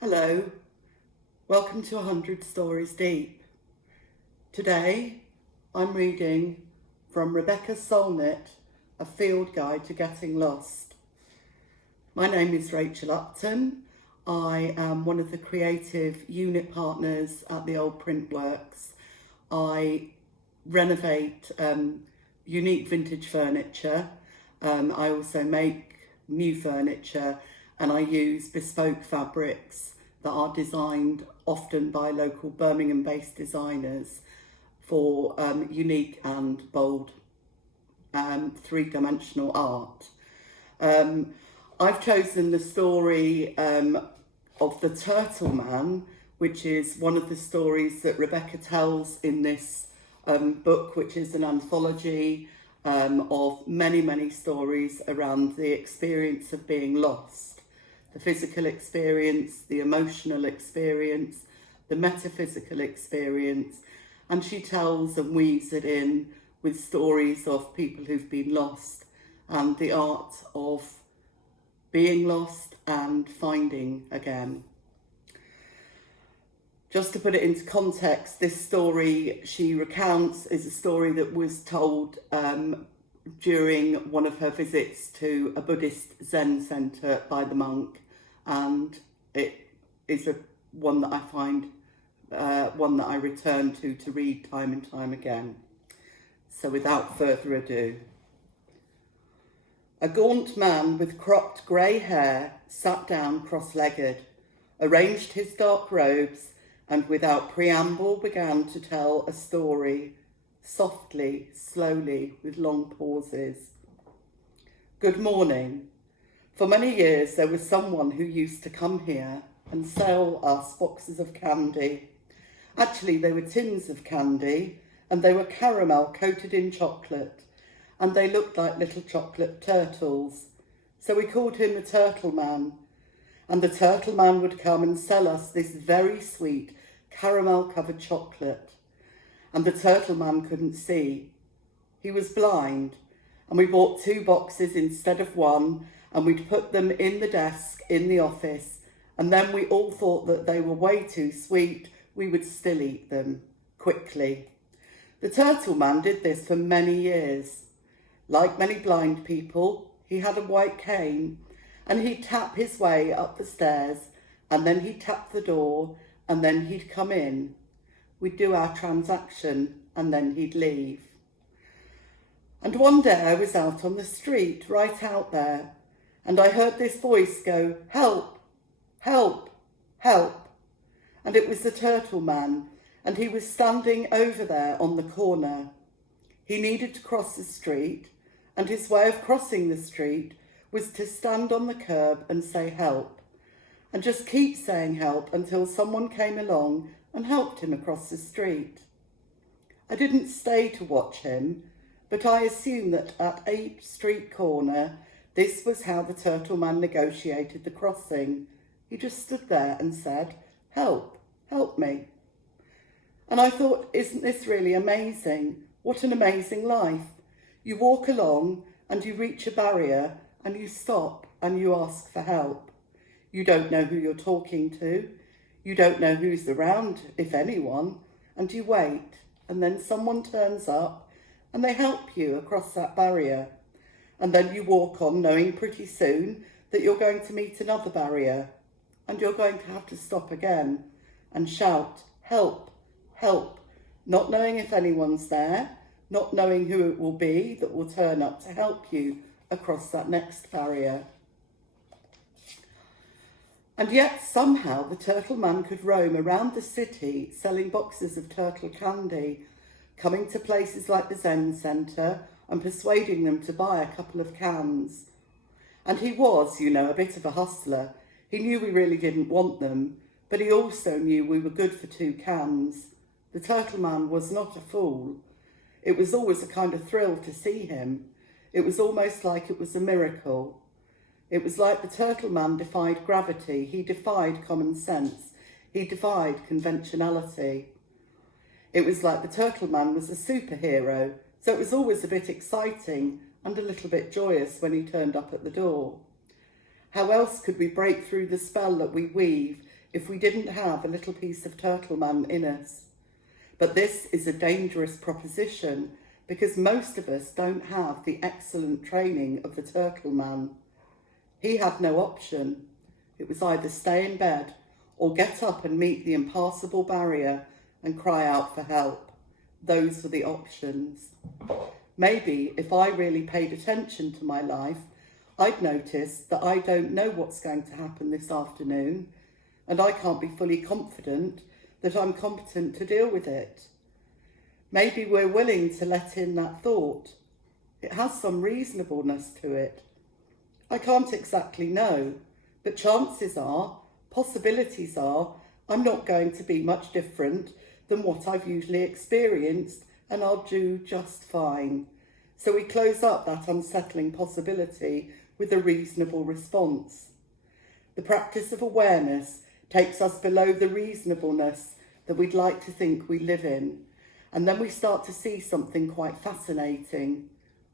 Hello, welcome to 100 Stories Deep. Today I'm reading from Rebecca Sonlit, A Field Guide to Getting Lost. My name is Rachel Upton. I am one of the creative unit partners at the Old Print Works. I renovate unique vintage furniture. I also make new furniture, and I use bespoke fabrics that are designed often by local Birmingham-based designers for unique and bold three-dimensional art. I've chosen the story of the Turtle Man, which is one of the stories that Rebecca tells in this book, which is an anthology of many stories around the experience of being lost. The physical experience, the emotional experience, the metaphysical experience, and she tells and weaves it in with stories of people who've been lost and the art of being lost and finding again. Just to put it into context, this story she recounts is a story that was told during one of her visits to a Buddhist Zen centre by the monk, and it is one that I find, one that I return to read time and time again. So without further ado. A gaunt man with cropped grey hair sat down cross-legged, arranged his dark robes, and without preamble began to tell a story, softly, slowly, with long pauses. Good morning. For many years there was someone who used to come here and sell us boxes of candy. Actually, they were tins of candy, and they were caramel coated in chocolate, and they looked like little chocolate turtles. So we called him the Turtle Man. And the Turtle Man would come and sell us this very sweet caramel-covered chocolate. And the Turtle Man couldn't see. He was blind, and we bought 2 boxes instead of 1, and we'd put them in the desk in the office, and then we all thought that they were way too sweet. We would still eat them quickly. The Turtle Man did this for many years. Like many blind people, he had a white cane, and he'd tap his way up the stairs, and then he'd tap the door, and then he'd come in. We'd do our transaction, and then he'd leave. And one day I was out on the street, right out there, and I heard this voice go, "Help, help, help." And it was the Turtle Man, and he was standing over there on the corner. He needed to cross the street, and his way of crossing the street was to stand on the curb and say help, and just keep saying help until someone came along and helped him across the street. I didn't stay to watch him, but I assume that at a street corner, this was how the Turtle Man negotiated the crossing. He just stood there and said, "Help, help me." And I thought, isn't this really amazing? What an amazing life. You walk along and you reach a barrier and you stop and you ask for help. You don't know who you're talking to. You don't know who's around, if anyone, and you wait, and then someone turns up and they help you across that barrier. And then you walk on knowing pretty soon that you're going to meet another barrier, and you're going to have to stop again and shout, "Help, help," not knowing if anyone's there, not knowing who it will be that will turn up to help you across that next barrier. And yet somehow the Turtle Man could roam around the city selling boxes of turtle candy, coming to places like the Zen Centre and persuading them to buy a couple of cans. And he was, a bit of a hustler. He knew we really didn't want them, but he also knew we were good for 2 cans. The Turtle Man was not a fool. It was always a kind of thrill to see him. It was almost like it was a miracle. It was like the Turtle Man defied gravity. He defied common sense. He defied conventionality. It was like the Turtle Man was a superhero, so it was always a bit exciting and a little bit joyous when he turned up at the door. How else could we break through the spell that we weave if we didn't have a little piece of turtle man in us. But this is a dangerous proposition because most of us don't have the excellent training of the turtle man. He had no option. It was either stay in bed or get up and meet the impassable barrier and cry out for help. Those were the options. Maybe if I really paid attention to my life, I'd notice that I don't know what's going to happen this afternoon, and I can't be fully confident that I'm competent to deal with it. Maybe we're willing to let in that thought. It has some reasonableness to it. I can't exactly know, but chances are, possibilities are, I'm not going to be much different than what I've usually experienced, and I'll do just fine. So we close up that unsettling possibility with a reasonable response. The practice of awareness takes us below the reasonableness that we'd like to think we live in, and then we start to see something quite fascinating,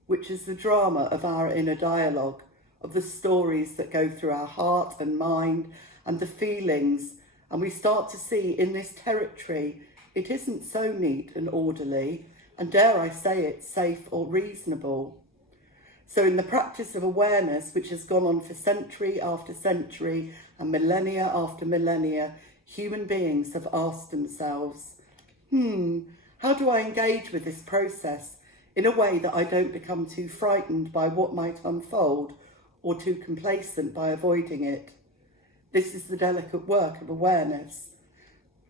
which is the drama of our inner dialogue, of the stories that go through our heart and mind and the feelings, and we start to see in this territory it isn't so neat and orderly, and dare I say it, safe or reasonable. So in the practice of awareness, which has gone on for century after century and millennia after millennia, human beings have asked themselves, how do I engage with this process in a way that I don't become too frightened by what might unfold or too complacent by avoiding it? This is the delicate work of awareness.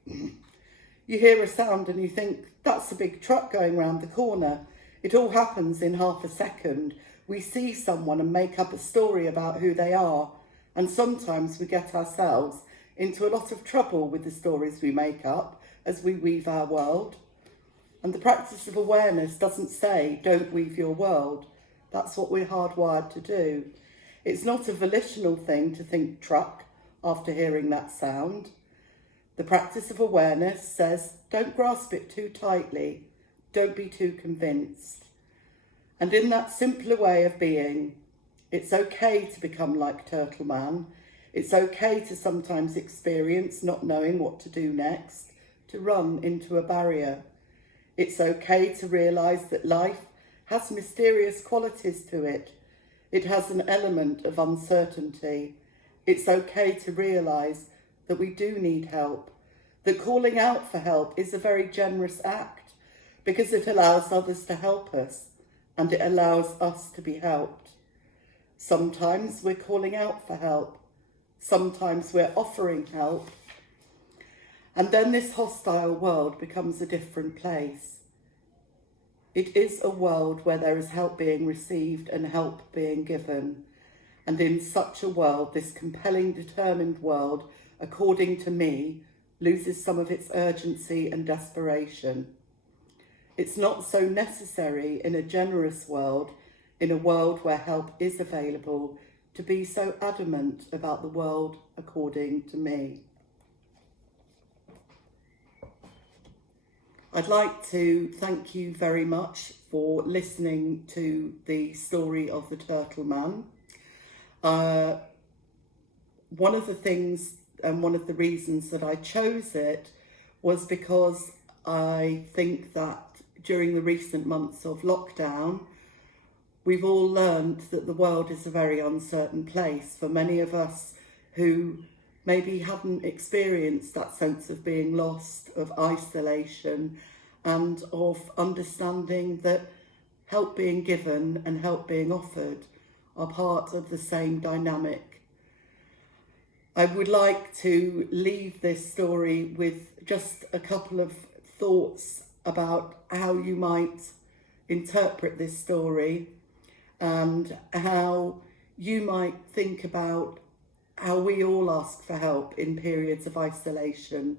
You hear a sound and you think, that's a big truck going round the corner. It all happens in half a second. We see someone and make up a story about who they are. And sometimes we get ourselves into a lot of trouble with the stories we make up as we weave our world. And the practice of awareness doesn't say, don't weave your world. That's what we're hardwired to do. It's not a volitional thing to think truck after hearing that sound. The practice of awareness says, don't grasp it too tightly. Don't be too convinced. And in that simpler way of being, it's okay to become like Turtle Man. It's okay to sometimes experience not knowing what to do next, to run into a barrier. It's okay to realise that life has mysterious qualities to it. It has an element of uncertainty. It's okay to realise that we do need help, that calling out for help is a very generous act because it allows others to help us and it allows us to be helped. Sometimes we're calling out for help. Sometimes we're offering help. And then this hostile world becomes a different place. It is a world where there is help being received and help being given. And in such a world, this compelling, determined world, according to me, loses some of its urgency and desperation. It's not so necessary in a generous world, in a world where help is available, to be so adamant about the world according to me. I'd like to thank you very much for listening to the story of the Turtle Man. One of the things and one of the reasons that I chose it was because I think that during the recent months of lockdown, we've all learned that the world is a very uncertain place. For many of us who maybe haven't experienced that sense of being lost, of isolation, and of understanding that help being given and help being offered are part of the same dynamic. I would like to leave this story with just a couple of thoughts about how you might interpret this story and how you might think about how we all ask for help in periods of isolation,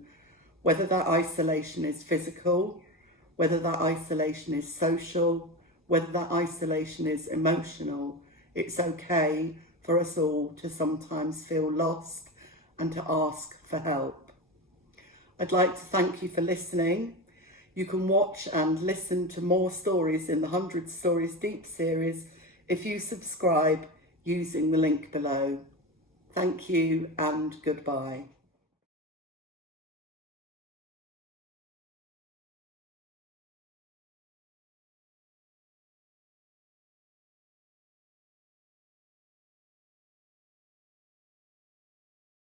whether that isolation is physical, whether that isolation is social, whether that isolation is emotional. It's okay for us all to sometimes feel lost and to ask for help. I'd like to thank you for listening. You can watch and listen to more stories in the 100 Stories Deep series if you subscribe using the link below. Thank you and goodbye.